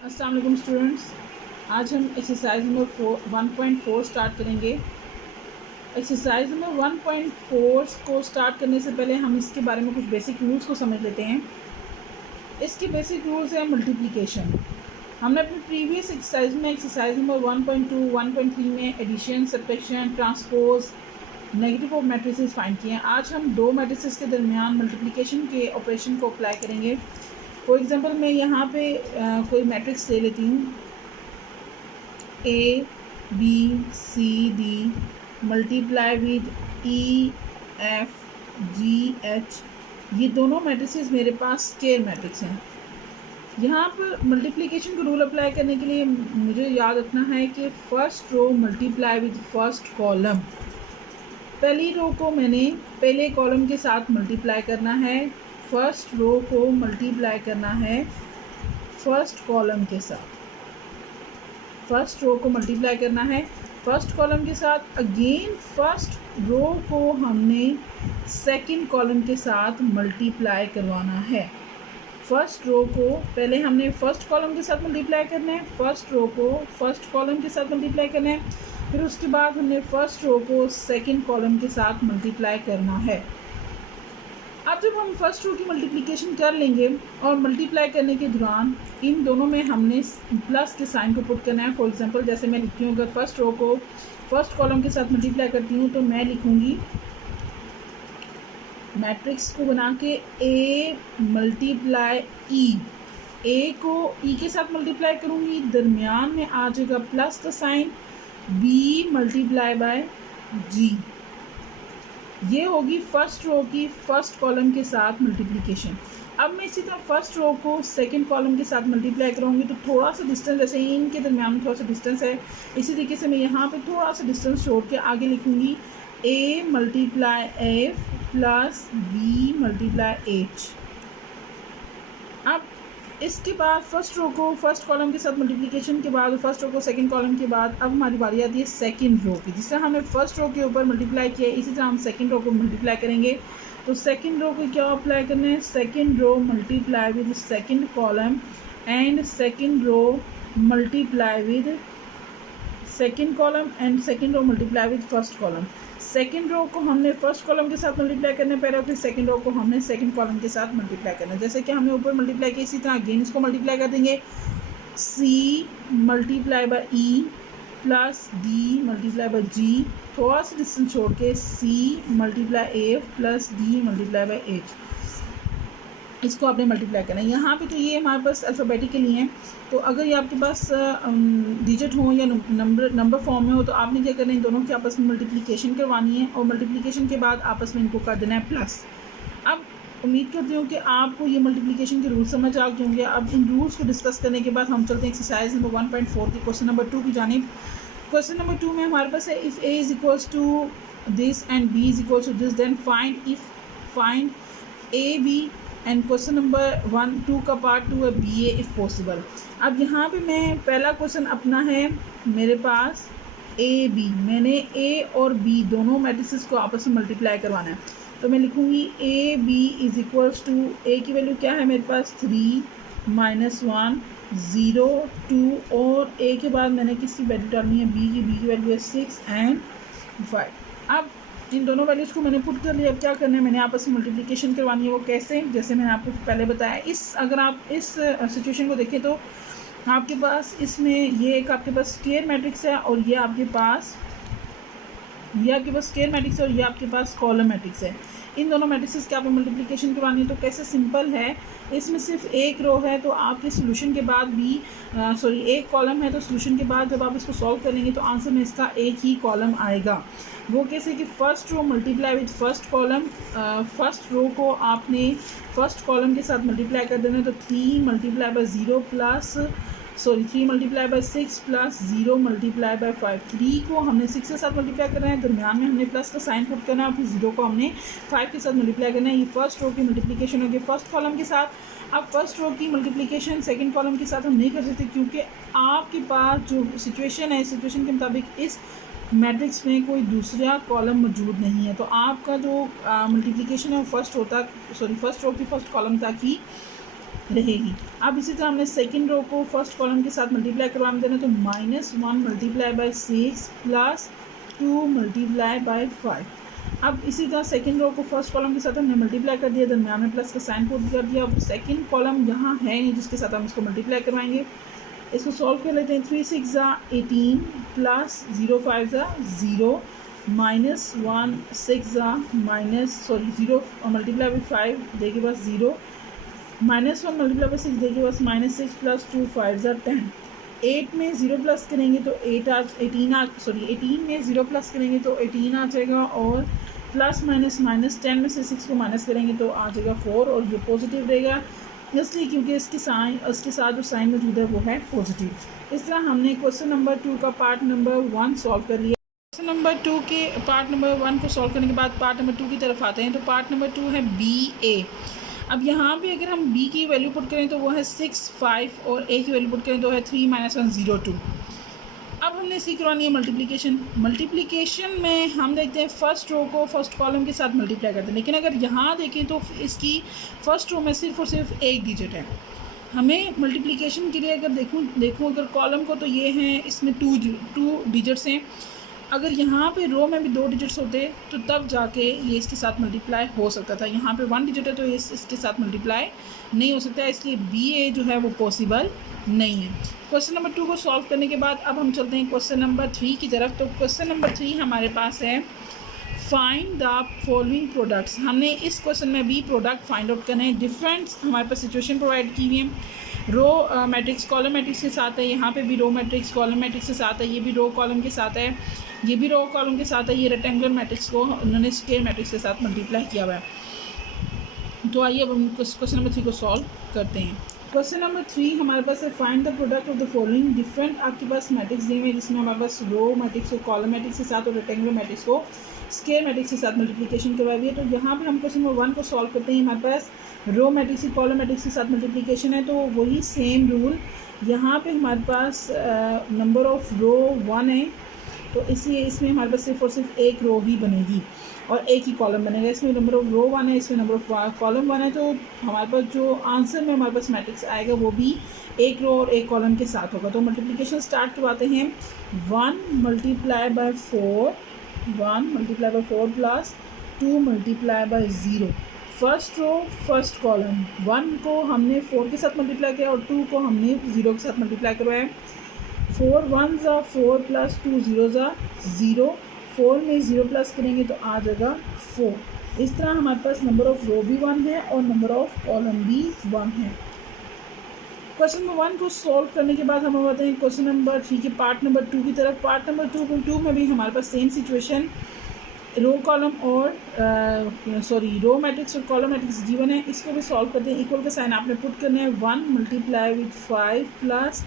अस्सलाम वालेकुम स्टूडेंट्स। आज हम एक्सरसाइज नंबर 1.4 स्टार्ट करेंगे। एक्सरसाइज नंबर 1.4 को स्टार्ट करने से पहले हम इसके बारे में कुछ बेसिक रूल्स को समझ लेते हैं। इसके बेसिक रूल्स हैं मल्टीप्लिकेशन। हमने अपनी प्रीवियस एक्सरसाइज में एक्सरसाइज नंबर 1.2, 1.3 में addition, subtraction, transpose, negative of matrices find किए हैं। आज हम दो मैट्रिसेस के दरमियान मल्टीप्लिकेशन के ऑपरेशन को अप्लाई करेंगे। फॉर एग्ज़ाम्पल मैं यहाँ पे कोई मैट्रिक्स ले लेती हूँ, A B C D multiply with E F G H. ये दोनों मैट्रिसेस मेरे पास स्क्वायर मैट्रिक्स हैं। यहाँ पर मल्टीप्लिकेशन का रूल अप्लाई करने के लिए मुझे याद रखना है कि first row multiply with first column. पहली रो को मैंने पहले कॉलम के साथ मल्टीप्लाई करना है, फर्स्ट रो को मल्टीप्लाई करना है फर्स्ट कॉलम के साथ। फर्स्ट रो को मल्टीप्लाई करना है फर्स्ट कॉलम के साथ। अगेन फर्स्ट रो को हमने सेकंड कॉलम के साथ मल्टीप्लाई करवाना है। फर्स्ट रो को पहले हमने फर्स्ट कॉलम के साथ मल्टीप्लाई करना है, फर्स्ट रो को फर्स्ट कॉलम के साथ मल्टीप्लाई करना है, फिर उसके बाद हमने फर्स्ट रो को सेकंड कॉलम के साथ मल्टीप्लाई करना है। अब जब हम फर्स्ट रो की मल्टीप्लिकेशन कर लेंगे और मल्टीप्लाई करने के दौरान इन दोनों में हमने प्लस के साइन को पुट करना है। फॉर एग्जांपल जैसे मैं लिखती हूँ, अगर फर्स्ट रो को फर्स्ट कॉलम के साथ मल्टीप्लाई करती हूँ तो मैं लिखूँगी मैट्रिक्स को बना के ए मल्टीप्लाई ई। ए को ई के साथ मल्टीप्लाई करूँगी, दरमियान में आ जाएगा प्लस का साइन, बी मल्टीप्लाई बाय जी। ये होगी फर्स्ट रो की फर्स्ट कॉलम के साथ मल्टीप्लिकेशन। अब मैं इसी तरह फर्स्ट रो को सेकंड कॉलम के साथ मल्टीप्लाई करूँगी तो थोड़ा सा डिस्टेंस, जैसे इनके दरमियान में थोड़ा सा डिस्टेंस है, इसी तरीके से मैं यहाँ पे थोड़ा सा डिस्टेंस छोड़ के आगे लिखूँगी A multiply F plus B multiply H. अब इसके बाद फर्स्ट रो को फर्स्ट कॉलम के साथ मल्टीप्लिकेशन के बाद, फर्स्ट रो को सेकंड कॉलम के बाद, अब हमारी बारी आती है सेकंड रो की। जिस तरह हमने फर्स्ट रो के ऊपर मल्टीप्लाई किया इसी तरह हम सेकंड रो को मल्टीप्लाई करेंगे। तो सेकंड रो को क्या अप्लाई करना है, second row multiply with second column and second row multiply with second column and second row multiply with first column. Second row को हमने फर्स्ट कॉलम के साथ मल्टीप्लाई करने पहले, फिर सेकंड रो को हमने सेकंड कॉलम के साथ मल्टीप्लाई करना है। जैसे कि हमने ऊपर मल्टीप्लाई किया इसी तरह अगेन इसको मल्टीप्लाई कर देंगे, C multiply by E plus D multiply by G, थोड़ा सा डिस्टेंस छोड़ के C multiply F plus D multiply by H. इसको आपने मल्टीप्लाई करना है। यहाँ पे तो ये हमारे पास अल्फ़ाबेटिकली हैं, तो अगर ये आपके पास डिजिट हो या नंबर फॉर्म में हो तो आपने क्या करना है, इन दोनों की आपस में मल्टीप्लिकेशन करवानी है और मल्टीप्लिकेशन के बाद आपस में इनको कर देना है प्लस। अब उम्मीद करती हूँ कि आपको ये मल्टीप्लिकेशन के रूल समझ आ गए होंगे। अब इन रूल्स को डिस्कस करने के बाद हम चलते हैं एक्सरसाइज नंबर 1.4 की क्वेश्चन नंबर 2 की जानिब। क्वेश्चन नंबर 2 में हमारे पास है if A is equals to this and B is equals to this then find A B. And question number 1-2 का पार्ट 2 है बी ए इफ़ पॉसिबल। अब यहाँ पे मैं पहला क्वेश्चन अपना है मेरे पास ए बी, मैंने ए और बी दोनों मैट्रिसेस को आपस में मल्टीप्लाई करवाना है। तो मैं लिखूँगी A B is equals to, A की वैल्यू क्या है मेरे पास 3 -1 0 2 और ए के बाद मैंने किसकी वैल्यू डालनी है, बी की वैल्यू है 6 एंड 5। अब इन दोनों वैल्यूज़ को मैंने पुट कर लिया। अब क्या करना है, मैंने आपस में मल्टीप्लिकेशन करवानी है। वो कैसे, जैसे मैंने आपको पहले बताया, अगर आप इस सिचुएशन को देखें तो आपके पास इसमें ये एक आपके पास स्क्वायर मैट्रिक्स है और ये आपके पास स्क्वायर मैट्रिक्स है और ये आपके पास कॉलम मैट्रिक्स है। इन दोनों मैट्रिक्स की आपको मल्टीप्लिकेशन करवानी है। तो कैसे, सिंपल है, इसमें सिर्फ एक रो है तो आपके सोल्यूशन के बाद भी एक कॉलम है तो सोल्यूशन के बाद जब आप इसको सॉल्व करेंगे तो आंसर में इसका एक ही कॉलम आएगा। वो कैसे कि first row multiply with first column, first row को आपने फर्स्ट कॉलम के साथ मल्टीप्लाई कर देना है। तो 3 multiply by 3 multiply by 6 plus 0 multiply by 5। 3 को हमने 6 के साथ मल्टीप्लाई करना है, दरमियान में हमने प्लस का साइन पुट करना है और फिर 0 को हमने 5 के साथ मल्टीप्लाई करना है। ये फर्स्ट रो की मल्टीप्लिकेशन होगी फर्स्ट कॉलम के साथ। अब फर्स्ट रो की मल्टीप्लिकेशन सेकंड कॉलम के साथ हम नहीं कर सकते क्योंकि आपके पास जो सिचुएशन है, सिचुएशन के मुताबिक इस मैट्रिक्स में कोई दूसरा कॉलम मौजूद नहीं है। तो आपका जो मल्टीप्लिकेशन है वो फर्स्ट रो की फर्स्ट कॉलम तक ही रहेगी। अब इसी तरह हमने सेकंड रो को फर्स्ट कॉलम के साथ मल्टीप्लाई करवाने देना, तो -1 multiply bye 6 plus 2 multiply by 5। अब इसी तरह सेकंड रो को फर्स्ट कॉलम के साथ हमने मल्टीप्लाई कर दिया, दरम्यान में प्लस का साइन पुट कर दिया। अब सेकंड कॉलम यहाँ है जिसके साथ हम इसको मल्टीप्लाई करवाएंगे, इसको सॉल्व कर लेते हैं। 3 6 18 प्लस 0 5 0 -1 6 0 मल्टीप्लाई बाई 5 देखिए बस 0 -1 मल्टीप्लाई बाई 6 देखिए बस -6 प्लस 2 5 10। 8 में 0 प्लस करेंगे तो 18 में 0 प्लस करेंगे तो 18 आ जाएगा, और प्लस -10 में से 6 को माइनस करेंगे तो आ जाएगा 4, और ये पॉजिटिव रहेगा इसलिए क्योंकि इसके साथ जो साइन मौजूद है वो है पॉजिटिव। इस तरह हमने क्वेश्चन नंबर 2 का पार्ट नंबर 1 सॉल्व कर लिया। क्वेश्चन नंबर 2 के पार्ट नंबर 1 को सॉल्व करने के बाद पार्ट नंबर 2 की तरफ आते हैं। तो पार्ट नंबर 2 है BA। अब यहाँ पे अगर हम B की वैल्यू पुट करें तो वो है 6 5, और A की वैल्यू पुट करें तो है 3 - 1 0 2। अब हमने इसी करवानी है मल्टीप्लिकेशन में हम देखते हैं फर्स्ट रो को फर्स्ट कॉलम के साथ मल्टीप्लाई करते हैं, लेकिन अगर यहाँ देखें तो इसकी फर्स्ट रो में सिर्फ और सिर्फ एक डिजिट है। हमें मल्टीप्लिकेशन के लिए अगर देखूँ अगर कॉलम को, तो ये हैं इसमें टू डिजिट्स हैं। अगर यहाँ पे रो में भी 2 डिजिट्स होते तो तब जाके ये इसके साथ मल्टीप्लाई हो सकता था। यहाँ पे 1 डिजिट है तो इसके साथ मल्टीप्लाई नहीं हो सकता, इसलिए BA जो है वो पॉसिबल नहीं है। क्वेश्चन नंबर 2 को सॉल्व करने के बाद अब हम चलते हैं क्वेश्चन नंबर 3 की तरफ। तो क्वेश्चन नंबर 3 हमारे पास है फाइंड द फॉलोइंग प्रोडक्ट्स। हमने इस क्वेश्चन में भी प्रोडक्ट फाइंड आउट करने हैं। डिफरेंट हमारे पास सिचुएशन प्रोवाइड की हुई है। रो मैट्रिक्स कॉलम मैट्रिक्स के साथ है, यहाँ पे भी रो मैट्रिक्स कॉलम मैट्रिक्स के साथ है, ये भी रो कॉलम के साथ है, ये भी रो कॉलम के साथ है। ये रेक्टेंगुलर मैट्रिक्स को उन्होंने स्क्वायर मैट्रिक्स के साथ मल्टीप्लाई किया हुआ है। तो आइए अब हम क्वेश्चन नंबर 3 को सॉल्व करते हैं। क्वेश्चन नंबर 3 हमारे पास है find the product of the following. Different आपके पास मैट्रिक्स दिए हुए हैं जिसमें हमारे पास रो मैट्रिक्स को कॉलम मैट्रिक्स के साथ और रेक्टेंगुलर मैट्रिक्स को स्क्वायर मैट्रिक्स के साथ मल्टीप्लिकेशन करवाई हुई है। तो यहाँ पे हम क्वेश्चन नंबर 1 को सॉल्व करते हैं। हमारे पास रो मैट्रिक्स की कॉलम मैट्रिक्स के साथ मल्टीप्लिकेशन है, तो वही सेम रूल यहाँ पे हमारे पास नंबर ऑफ़ रो 1 है, तो इसलिए इसमें हमारे पास सिर्फ और सिर्फ एक रो ही बनेगी और एक ही कॉलम बनेगा। इसमें नंबर ऑफ़ रो 1 है, इसमें नंबर ऑफ़ कॉलम 1 है, तो हमारे पास जो आंसर में हमारे पास मैट्रिक्स आएगा वो भी एक रो और एक कॉलम के साथ होगा। तो मल्टीप्लिकेशन स्टार्ट करवाते हैं। 1 multiply by 4 plus 2 multiply by 0। First row first column 1 को हमने 4 के साथ मल्टीप्लाई किया और 2 को हमने 0 के साथ मल्टीप्लाई करवाया। 4 1 ज़ा 4 प्लस 2 0 ज़ा 0। 4 में 0 प्लस करेंगे तो आ जाएगा 4। इस तरह हमारे पास नंबर ऑफ़ रो भी 1 है और नंबर ऑफ़ कॉलम भी 1 है। क्वेश्चन नंबर 1 को सॉल्व करने के बाद हम आते हैं क्वेश्चन नंबर 3 के पार्ट नंबर 2 की तरफ। पार्ट नंबर 2 में भी हमारे पास सेम सिचुएशन रो कॉलम और रो मैट्रिक्स और कॉलम मैट्रिक्स गिवन है। इसको भी सॉल्व करते हैं। इक्वल का साइन आपने पुट करना है। 1 multiply with 5 plus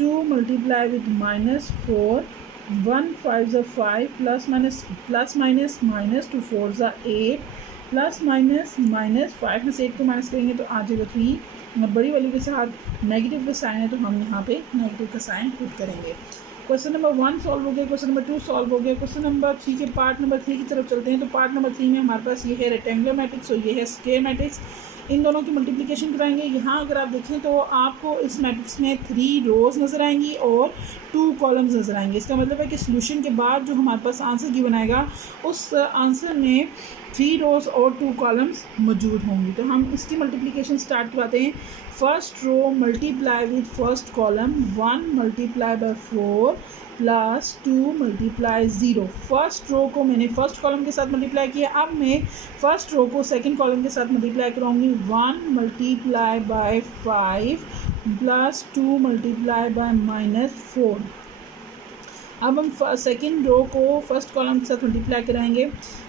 2 multiply with -4। 1 5 ज़ा 5 प्लस माइनस -2 4 ज़ा 8 प्लस माइनस -5 में से 8 को माइनस करेंगे तो आ जाएगा 3। बड़ी वैल्यू के साथ नेगेटिव का साइन है तो हम यहाँ पे नेगेटिव का साइन पुट करेंगे। क्वेश्चन नंबर 1 सॉल्व हो गया। क्वेश्चन नंबर 2 सॉल्व हो गया। क्वेश्चन नंबर 3 के पार्ट नंबर 3 की तरफ चलते हैं। तो पार्ट नंबर 3 में हमारे पास ये है रेक्टेंगुलर मैट्रिक्स और ये है स्क्वायर मैट्रिक्स। इन दोनों की मल्टीप्लिकेशन कराएंगे। यहाँ अगर आप देखें तो आपको इस मैट्रिक्स में 3 रोज़ नज़र आएंगी और 2 कॉलम्स नज़र आएंगे। इसका मतलब है कि सोल्यूशन के बाद जो हमारे पास आंसर गिवन आएगा उस आंसर में 3 रोज़ और 2 कॉलम्स मौजूद होंगी। तो हम इसकी मल्टीप्लिकेशन स्टार्ट करवाते हैं। First row multiply with first column 1 multiply by 4 plus 2 multiply 0। First row को मैंने फर्स्ट कॉलम के साथ मल्टीप्लाई किया। अब मैं फर्स्ट रो को सेकंड कॉलम के साथ मल्टीप्लाई कराऊंगी। 1 multiply by 5 plus 2 multiply by -4। अब हम सेकंड रो को फर्स्ट कॉलम के साथ मल्टीप्लाई कराएंगे।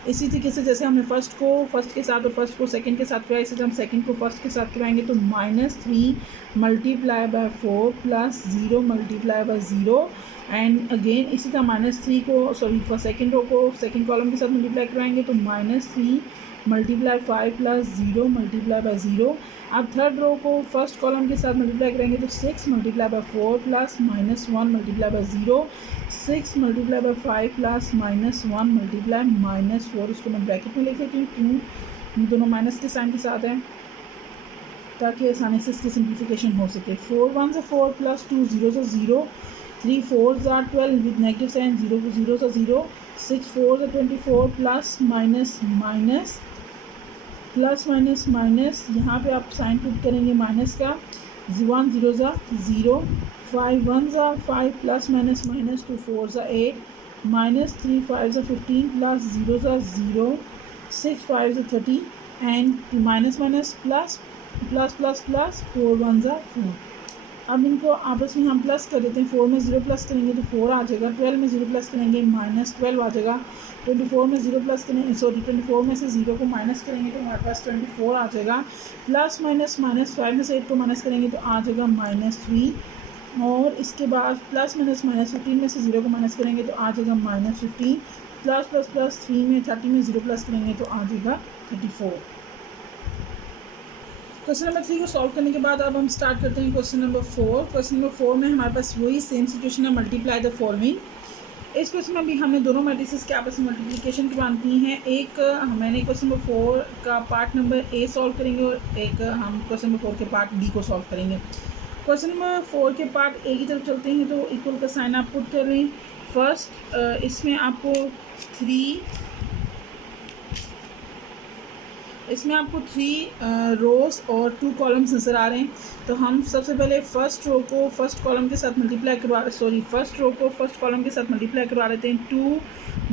इसी तरीके से जैसे हमने फर्स्ट को फर्स्ट के साथ और फर्स्ट को सेकंड के साथ कराया, इसी तरह हम सेकंड को फर्स्ट के साथ कराएंगे। तो -3 multiply by 4 plus 0 multiply by 0 and again इसी तरह -3 को सेकंड रो को सेकंड कॉलम के साथ मल्टीप्लाई कराएंगे तो -3 मल्टीप्लाई 5 प्लस 0 मल्टीप्लाई बाय 0। अब थर्ड रो को फर्स्ट कॉलम के साथ मल्टीप्लाई करेंगे तो 6 multiply by 4 plus -1 multiply by 0। 6 multiply by 5 plus -1 multiply -4। इसको मैं ब्रैकेट में लिख लेती हूँ क्यों दोनों माइनस के साइन के साथ हैं। ताकि आसानी से इसकी सिंप्लीफिकेशन हो सके। 4 1 ज़ा 4 प्लस 2 0 ज़ा 0, 3 4 ज़ा 12 विद नेगेटिव साइन 0 0 ज़ा 0, 6 4 ज़ा 24 plus minus minus plus minus minus, यहाँ पे आप साइन पुट करेंगे माइनस का, 1 0 ज़ा 0, 5 1 ज़ा 5 प्लस माइनस माइनस 2 4 ज़ा 8, माइनस 3 5 ज़ा 15 प्लस 0 ज़ा 0, 6 5 ज़ा 30 and minus minus plus plus plus plus 4 1 ज़ा 4। अब इनको आपस में हम प्लस कर देते हैं। 4 में 0 प्लस करेंगे तो 4 आ जाएगा, 12 में 0 प्लस करेंगे माइनस 12 आ जाएगा, 24 में 0 प्लस करेंगे 24 में से 0 को माइनस करेंगे तो हमारे पास 24 आ जाएगा, प्लस माइनस माइनस 5 में से 8 को माइनस करेंगे तो आ जाएगा -3, और इसके बाद प्लस माइनस माइनस 15 में से 0 को माइनस करेंगे तो आ जाएगा -15, प्लस प्लस प्लस 3 में 30 में 0 प्लस करेंगे तो आ जाएगा 34। क्वेश्चन नंबर 3 को सॉल्व करने के बाद अब हम स्टार्ट करते हैं क्वेश्चन नंबर 4। क्वेश्चन नंबर 4 में हमारे पास वही सेम सिचुएशन है, मल्टीप्लाई द फॉलोइंग। इस क्वेश्चन में भी हमने दोनों मैट्रिसेस के आपस में मल्टीप्लिकेशन करवानी है। एक मैंने क्वेश्चन नंबर 4 का पार्ट नंबर ए सॉल्व करेंगे और एक हम क्वेश्चन नंबर 4 के पार्ट डी को सॉल्व करेंगे। क्वेश्चन नंबर 4 के पार्ट ए की तरफ चलते हैं तो इक्वल का साइन आप पुट कर लें। फर्स्ट इसमें आपको 3 रोज़ और 2 कॉलम्स नज़र आ रहे हैं। तो हम सबसे पहले फर्स्ट रो को फर्स्ट कॉलम के साथ मल्टीप्लाई फर्स्ट रो को फर्स्ट कॉलम के साथ मल्टीप्लाई करवा लेते हैं। 2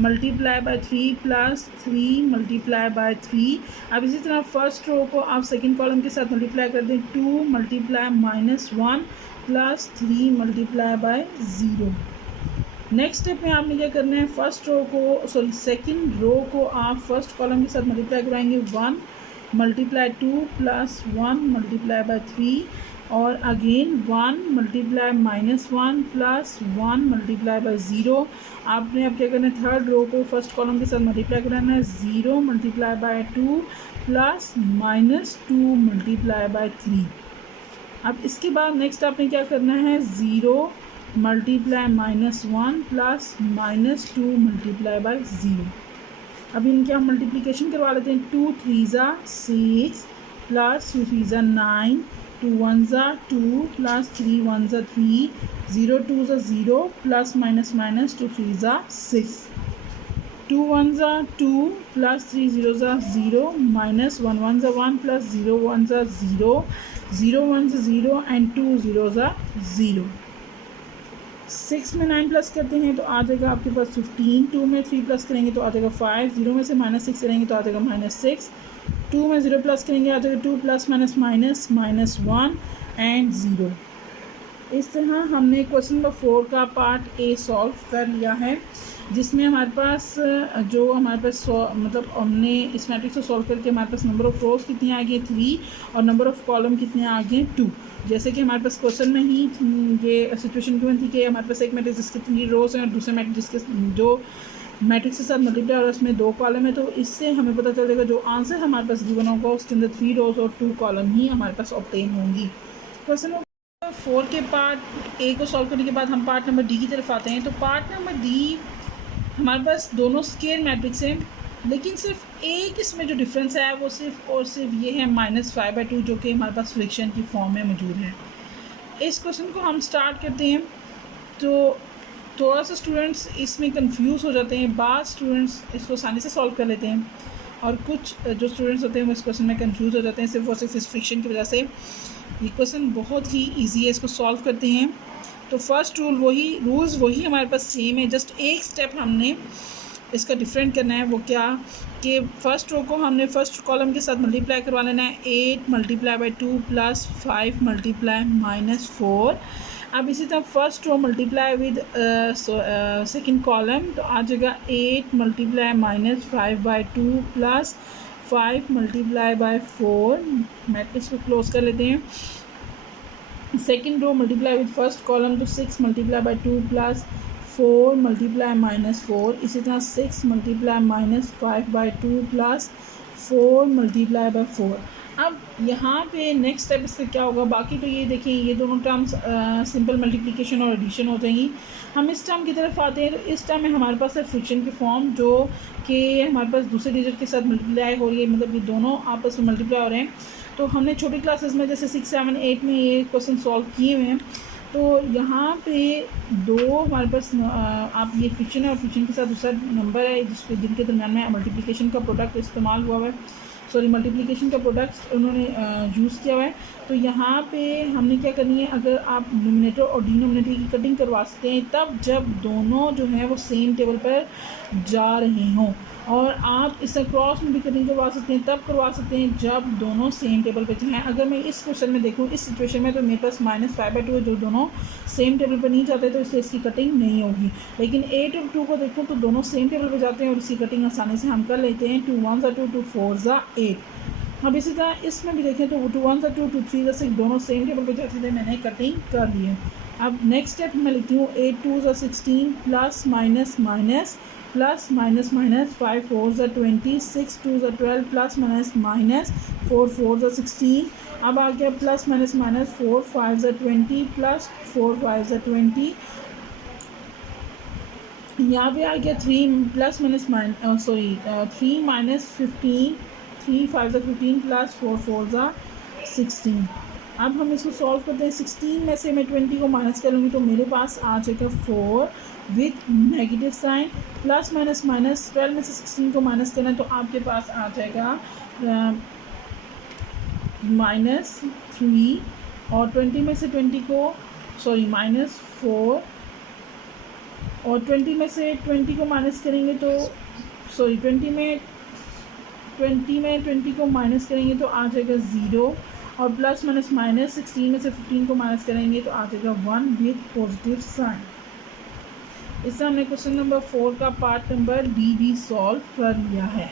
multiply bye 3 plus 3 multiply by 3। अब इसी तरह फर्स्ट रो को आप सेकंड कॉलम के साथ मल्टीप्लाई कर दें। 2 multiply -1 plus 3 multiply by 0। Next step में आपने क्या करना है, सेकंड रो को आप फर्स्ट कॉलम के साथ मल्टीप्लाई कराएंगे। 1 मल्टीप्लाई 2 प्लस 1 मल्टीप्लाई बाय 3 और again 1 multiply -1 plus 1 multiply by 0। आपने अब क्या करना है, थर्ड रो को फर्स्ट कॉलम के साथ मल्टीप्लाई कराना है। 0 multiply by 2 plus -2 multiply bye 3। अब इसके बाद नेक्स्ट आपने क्या करना है, 0 मल्टीप्लाई -1 प्लस -2 मल्टीप्लाई बाय 0। अब इनके हम मल्टीप्लिकेशन करवा लेते हैं। 2 3 ज़ा 6 प्लस 2 3 ज़ा 9, 2 1 ज़ा 2 प्लस 3 1 ज़ा 3, 0 2 ज़ा 0 प्लस माइनस माइनस 2 3 ज़ा 6, 2 1 ज़ा 2 प्लस 3 0 ज़ा 0 माइनस 1 1 ज़ा 1 प्लस 0 1 ज़ा 0, 0 1 ज़ा 0 एंड 2 0 ज़ा 0। 6 में 9 प्लस करते हैं तो आ जाएगा आपके पास 15। 2 में 3 प्लस करेंगे तो आ जाएगा 5। 0 में से -6 करेंगे तो आ जाएगा -6। 2 में 0 प्लस करेंगे आ जाएगा 2 प्लस माइनस माइनस 1 एंड 0। इस तरह हमने क्वेश्चन नंबर 4 का पार्ट ए सॉल्व कर लिया है, जिसमें हमारे पास हमने इस मैट्रिक्स को सॉल्व करके हमारे पास नंबर ऑफ़ रोज़ कितने आ गए 3 और नंबर ऑफ़ कॉलम कितने आ गए 2। जैसे कि हमारे पास क्वेश्चन में ही ये सिचुएशन क्यों थी कि हमारे पास एक मैट्रिक्स जिसके 3 रोज़ हैं और दूसरे मैट्रिक्स जिसके जो मैट्रिक्स के साथ मल्टीप्लाई और उसमें 2 कॉलम है। तो इससे हमें पता चल जाएगा जो आंसर हमारे पास गिवन होगा उसके अंदर 3 रोज़ और 2 कॉलम ही हमारे पास ऑब्टेन होंगी। क्वेश्चन नंबर 4 के पार्ट ए को सॉल्व करने के बाद हम पार्ट नंबर डी की तरफ आते हैं। तो पार्ट नंबर डी हमारे पास दोनों स्केयर मैट्रिक्स हैं, लेकिन सिर्फ एक इसमें जो डिफरेंस है वो सिर्फ और सिर्फ ये है -5/2 जो कि हमारे पास फ्रिक्शन की फॉर्म में मौजूद है। इस क्वेश्चन को हम स्टार्ट करते हैं तो थोड़ा सा स्टूडेंट्स इसमें कंफ्यूज हो जाते हैं। बाद स्टूडेंट्स इसको आसानी से सॉल्व कर लेते हैं और कुछ जो स्टूडेंट्स होते हैं वो इस क्वेश्चन में कंफ्यूज हो जाते हैं सिर्फ और सिर्फ इस फ्रिक्शन की वजह से। ये क्वेश्चन बहुत ही ईजी है, इसको सॉल्व करते हैं तो फर्स्ट रूल्स वही हमारे पास सेम है, जस्ट एक स्टेप हमने इसका डिफरेंट करना है। वो क्या कि फर्स्ट रो को हमने फर्स्ट कॉलम के साथ मल्टीप्लाई करवा लेना है। 8 मल्टीप्लाई बाई 2 प्लस 5 मल्टीप्लाई -4। अब इसी तरह first row multiply with second column तो आ जाएगा 8 multiply -5/2 plus 5 multiply by 4। Matrix को क्लोज कर लेते हैं। Second row multiply with first column तो 6 मल्टीप्लाई बाई 2 प्लस 4 मल्टीप्लाई -4। इसी तरह 6 मल्टीप्लाई -5/2 प्लस 4 मल्टीप्लाई बाई 4। अब यहाँ पे नेक्स्ट स्टेप इसका क्या होगा, बाकी तो ये देखिए ये दोनों टर्म्स सिंपल मल्टीप्लिकेशन और एडिशन हो जाएंगी। हम इस टर्म की तरफ आते हैं तो इस टर्म में हमारे पास है फ्रिक्शन की फॉर्म जो कि हमारे पास दूसरे डिजिट के साथ मल्टीप्लाई हो रही है, मतलब ये दोनों आपस में मल्टीप्लाई हो रहे हैं। तो हमने छोटी क्लासेस में जैसे 6, 7, 8 में ये क्वेश्चन सॉल्व किए हुए हैं। तो यहाँ पे दो हमारे पास आप ये फिक्शन है और फिक्शन के साथ दूसरा नंबर है जिनके दरम्यान में मल्टीप्लिकेशन का प्रोडक्ट इस्तेमाल हुआ है, सॉरी मल्टीप्लिकेशन का प्रोडक्ट उन्होंने यूज़ किया हुआ है। तो यहाँ पे हमने क्या करनी है, अगर आप न्यूमरेटर और डिनोमिनेटर की कटिंग करवा सकते हैं तब जब दोनों जो हैं वो सेम टेबल पर जा रहे हों, और आप इससे क्रॉस में भी कटिंग करवा सकते हैं तब करवा सकते हैं जब दोनों सेम टेबल पर जाएँ। अगर मैं इस क्वेश्चन में देखूँ इस सिचुएशन में तो मेरे पास -5/2 है, जो दोनों सेम टेबल पर नहीं जाते तो इसलिए इसकी कटिंग नहीं होगी। लेकिन 8 और 2 को देखूँ तो दोनों सेम टेबल पर जाते हैं और इसकी कटिंग आसानी से हम कर लेते हैं। 2 1 2 2 4 8। अब इसी तरह इसमें भी देखें तो 2 1 2 2 3 6 दोनों सेम टेबल पर जाते थे, मैंने कटिंग कर दी है। अब नेक्स्ट स्टेप मैं लिखती हूँ 8 2 16 plus minus minus plus minus minus 5 4 20 6 2 12 plus minus minus 4 4 16। अब आ गया प्लस माइनस माइनस 4 5 20 प्लस 4 5 20। यहाँ पे आ गया 3 प्लस माइनस 3 माइनस 15 3 5 15 प्लस 4 4 16। अब हम इसको सॉल्व करते हैं। 16 में से मैं 20 को माइनस करूँगी तो मेरे पास आ जाएगा 4 with negative sign, plus minus minus 12 में से 16 को माइनस करना है तो आपके पास आ जाएगा -3, और 20 में से 20 को -4, और 20 में से 20 को माइनस करेंगे तो 20 में 20 को माइनस करेंगे तो आ जाएगा 0, और प्लस माइनस माइनस 16 में से 15 को माइनस करेंगे तो आ जाएगा 1 विथ पॉजिटिव साइन। इससे हमने क्वेश्चन नंबर 4 का पार्ट नंबर बी भी सॉल्व कर लिया है।